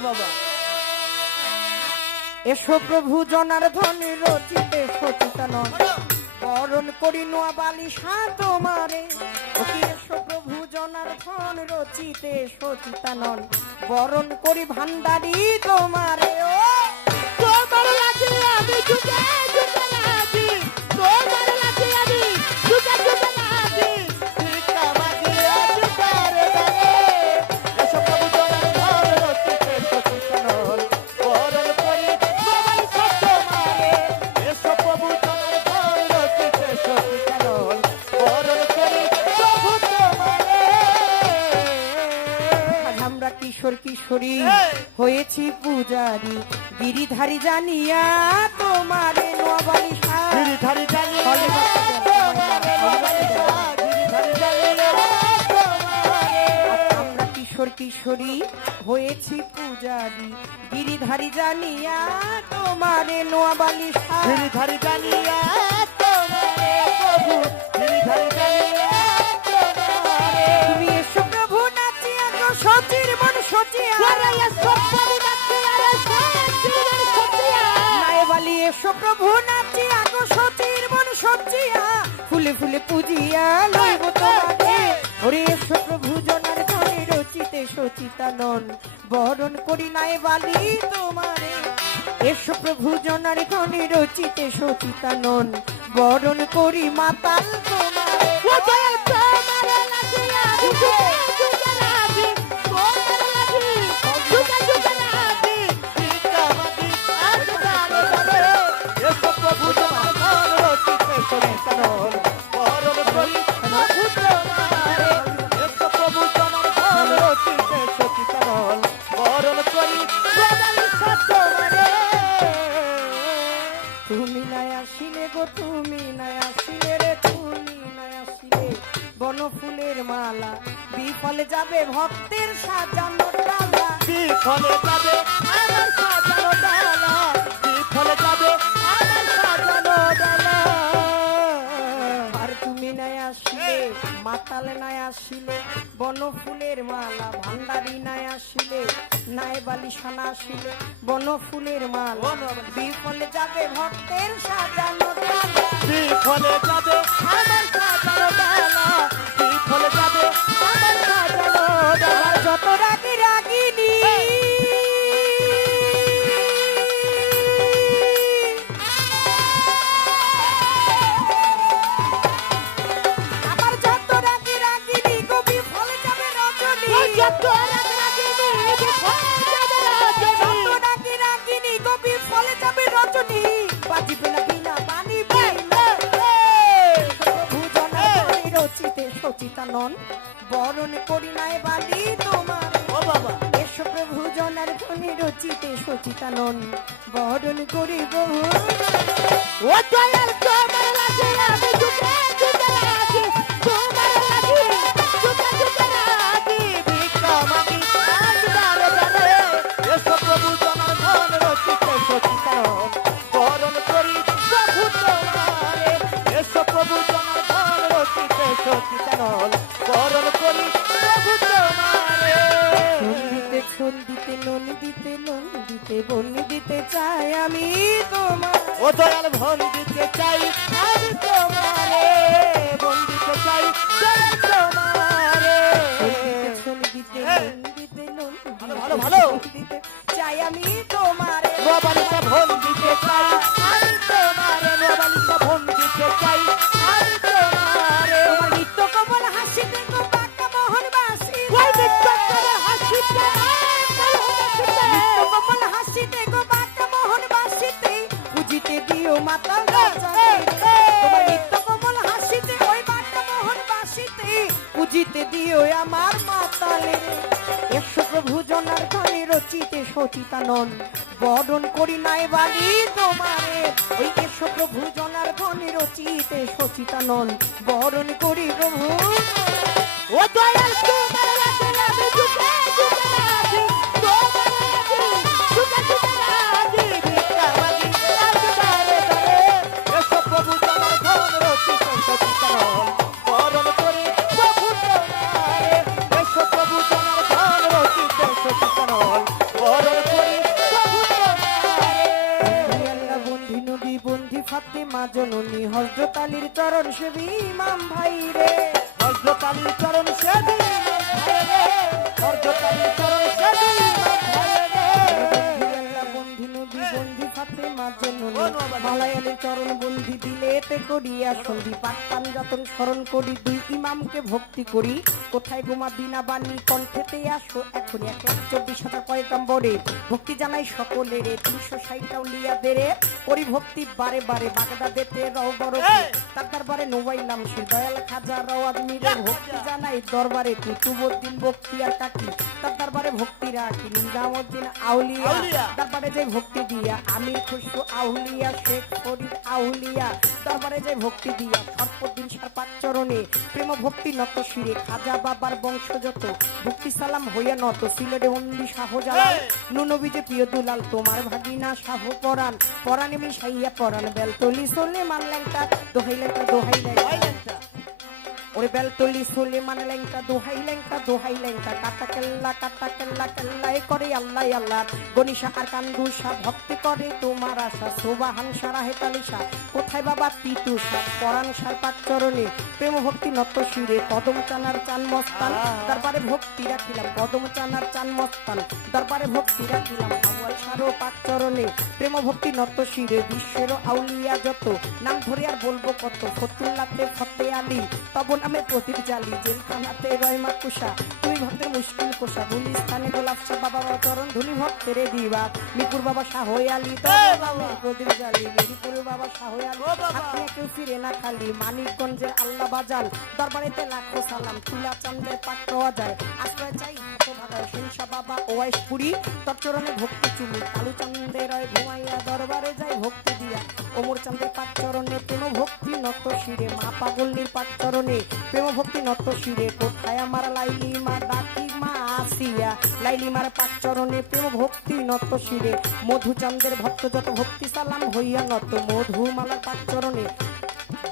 বাবা। এসো প্রভু, জনার রচিতে সচেতন। বরণ করি নোয়া বালিশা তোমারে। ওকে এসো প্রভু, জনার ধন রচিতে সচেতন। বরণ করি ভান্ডারি তোমারে, ও এই! হয়েছি পূজারি। গিরিধারী জানিয়া তোমারে নোয়া গিরিধারী কিশোর কিশোরী হয়েছি পূজারি। গিরিধারী জানিয়া তোমারে নোয়া বালিশা গিরিধারী জানিয়া তোমারে প্রভু। গিরিধারী জানিয়া প্রভু নাচিয়া গো সচিয়া ফুলে ফুলে পূজিয়া লইব তোমাকে। ওরে এসো প্রভু, জনার ধনে রচিতে সচিতানন বরণ করি নাই বালি তোমারে। এসো প্রভু, জনার ধনে রচিতে সচিতানন বরণ করি মাতাল তোমারে। তুমি নাই আসিলে গো তুমি নাই আসিলে রে তুমি নাই আসিলে বনফুলের মালা। বিফলে যাবে ভক্তের সাজানো ডালা। যাবে আমার সাজানো ডালা। ফলে যাবে আমার সাজানো ডালা। আর তুমি নাই আসিলে মাতালে নাই আসিলে বনফুলের মালা ভান্ডারি নাই আসিলে নাই বালিশানা আসিলে। বনফুলের মালা বিফলে যাবে ভক্তের সাজানো বিফলে যাবে সাজানো সচিতানন বরণ করি নাই বালি তোমার। ও বাবা। এসো প্রভু জনার ধনী রচিতে সচিতানন। বরণ করি বহু। ও দয়াল দিতে নন দিতে নন দিতে বন দিতে চাই আমি তোমার। ও দয়াল ভন দিতে চাই আমি তোমারে। বন দিতে চাই তোমার তোমারে। ছন দিতে এই। নন দিতে নন ভালো, ভালো, চাই আমি তোমারে। বাবা ভন দিতে চাই। দিও আমার মাতালে। একশো প্রভু জনার ধনে রচিতে সচিতানন বরণ করি নাই বালি তোমারে। ওই একশো প্রভু জনার ধনে রচিতে সচিতানন বরণ করি প্রভু। ও দয়াল তোমার ফাতেমা জননী হজরত আলীর চরণ সেবি ইমাম ভাই রে। হযরত আলীর চরণ সেবি হযরত আলীর ভাই নবী বন্ধি, ফাতেমা জননী নবাব। মালায়ালের চরণ বন্ধি দিলে এতে করিয়া সন্ধি পাট্টান যতন স্মরণ করি দুই ইমামকে ভক্তি করি। কোথায় গোমা বিনা বাণী কণ্ঠেতে আসো এখন এক লাখ চব্বিশ হাজার পয়গাম্বরে। ভক্তি জানাই সকলেরে তিনশো ষাটটাও লিয়া দেরে। করি ভক্তি বারে বারে বাগদা দেতে রও বড় তার দরবারে নোবাইলাম সে দয়াল খাজা রাও আদমিরে। ভক্তি জানাই দরবারে কুতুবুদ্দিন ভক্তি আর কাকি। তার দরবারে ভক্তি রাখি নিজামুদ্দিন আউলিয়া। দরবারে যে ভক্তি দিয়া আমি খুশু আউলিয়া শেখ ফরিদ আউলিয়া দরবারে যে ভক্তি দিয়া সর্বদিন সার চরণে প্রেম ভক্তি নত শিরে খাজা বাবার বংশযত ভক্তি সালাম হইয়া নত সিলেটে বন্দি শাহজালাল! যে প্রিয় দুলাল তোমার ভাগিনা শাহ পরাণ পরাণে মিশাইয়া পরাণ বেলতলি সোলে মানলেন দোহাই দোহাইলেন দোহাই লেঙ্কা ভাইলেনটা ওরে বেলতলি সোলে মানে লেঙ্কা দোহাই লেঙ্কা দোহাই লেঙ্কা কাটা কেল্লা কাটা কেল্লা কেল্লাই করে আল্লাহ আল্লাহ। গনিশা আর কান্দুসা ভক্তি করে তোমার আশা। শোভা হানসা রাহে তালিশা কোথায় বাবা তিতুষা পরাণ সার পাক চরণে প্রেম ভক্তি নত শিরে কদম চানার চান মস্তান। দরবারে ভক্তি রাখিলাম কদম চানার চান মস্তান। দরবারে ভক্তি রাখিলাম হাওয়াল সারো পাক চরণে প্রেম ভক্তি নত শিরে বিশ্বের আউলিয়া যত। নাম ধরে আর বলব কত ফতুল্লাতে ফতে আলী তব নামে প্রদীপ জালি জেলখানাতে রয়মা কুষা। তুই ভক্তের মুশকিল কোষা গুলিস্তানে গোলাপ শাহ বাবা চরণ ধুলি ভক্তের দিবা মিপুর বাবা শাহ আলী। প্রদীপ জালি মিরপুর বাবা শাহ আলী। কেউ ফিরে না খালি মানিকগঞ্জের আল্লাহ বাজান। দরবারেতে লাখো সালাম তুলা চান্দের পাক পাওয়া যায়। আশ্রয় চাই। সিংসা বাবা ওয়াইশপুরি তৎচরণে ভক্তি চুমি কালু চান্দের রয় ঘুমাইয়া দরবারে যায় ভক্তি দিয়া। ওমর চান্দের পাক চরণে প্রেম ভক্তি নত শিরে। মা পাগল্লির পাক চরণে প্রেম ভক্তি নত শিরে। কোথায় আমার লাইলি মা ডাকি মা আসিয়া? লাইলি মার পাক চরণে প্রেম ভক্তি নত শিরে। মধুচন্দ্রের ভক্ত যত ভক্তি সালাম হইয়া নত। মধুমালার পাক চরণে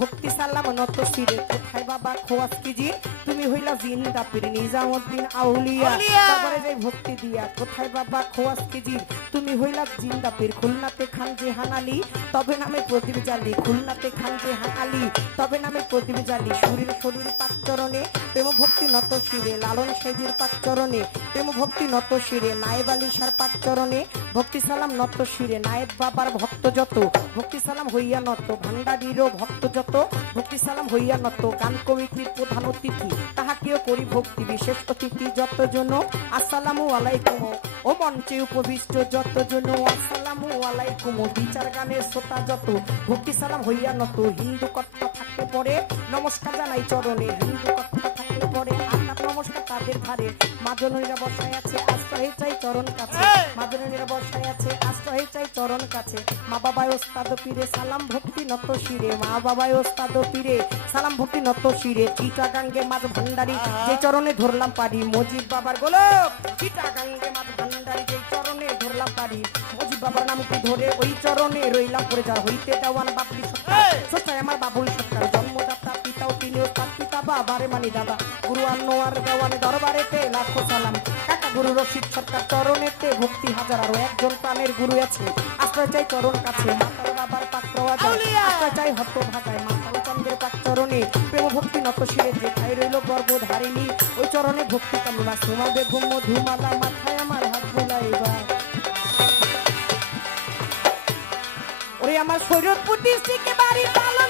ভক্তি সালাম নত শিরে কোথায় বাবা খোয়াস কিজি তুমি হইলা জিন্দা পীর নিজামুদ্দিন আউলিয়া। তারপরে যে ভক্তি দিয়া কোথায় বাবা খোয়াস কিজি তুমি হইলা জিন্দা পীর খুলনাতে খান জেহান আলী। তবে নামে প্রদীপ জালি খুলনাতে খান জেহান আলী। তবে নামে প্রদীপ জালি শরীর শরীর পাকচরণে প্রেম ভক্তি নত শিরে লালন সেজির পাকচরণে প্রেম ভক্তি নত শিরে নায়েব আলী সার পাকচরণে ভক্তি সালাম নত শিরে নায়েব বাবার ভক্ত যত। ভক্তি সালাম হইয়া নত ভান্ডারিরও ভক্ত যত ভক্তি সালাম হইয়া নত গান কমিটির প্রধান অতিথি তাহাকেও করি ভক্তি বিশেষ অতিথি যতজন আসসালামু আলাইকুম ও মঞ্চে উপবিষ্ট যতজন আসসালামু আলাইকুম বিচার গানের শ্রোতা যত। ভক্তি সালাম হইয়া নত হিন্দু কর্তা থাকতে পরে নমস্কার জানাই চরণে। হিন্দু কর্তা থাকতে পরে আকার নমস্কার তাদের ধারে মাজনীরা বসায় আছে আশ্রয় চাই চরণ কাছে। এই! মাজনীরা বসায় আছে আশ্রয় চাই চরণ কাছে। মা বাবায় ওস্তাদ পীরে সালাম ভক্তি নত শিরে। মা বাবায় ওস্তাদ পীরে সালাম ভক্তি নত শিরে চিটাগাঙ্গে মাঝ ভান্ডারি যে চরণে ধরলাম পারি। মজিদ বাবার গোলক চিটাগাঙ্গে মাঝ ভান্ডারি যে চরণে ধরলাম পারি। মজিদ বাবার নামটি ধরে? ওই চরণে রইলাম পড়ে যা হইতে দেওয়ান বাপলি সত্তা। এই! আমার বাবুল সত্তার জন্মদাতা পিতাও তিনিও তার পিতা বাবারে মানি দাদা। গুরু আনোয়ার দেওয়ানে দরবারেতে লাখো সালাম। কাকা গুরু রশিদ সরকার চরণেতে ভক্তি হাজার আরও একজন প্রাণের গুরু আছে। আশ্রয় চাই চরণ কাছে মাতার যায় আউলিয়া! হত ভাগায় মাতাল চন্দ্রের পাক প্রেম ভক্তি নত শিরে যেথায় রইল গর্ভধারিণী ওই চরণে ভক্তি কামনা সুমা ঘুম মধুমালা, মাথায় আমার হাত বোলাইবা ওরে আমার শরীরপুর ডিস্ট্রিক্টে বাড়ি পালনেতে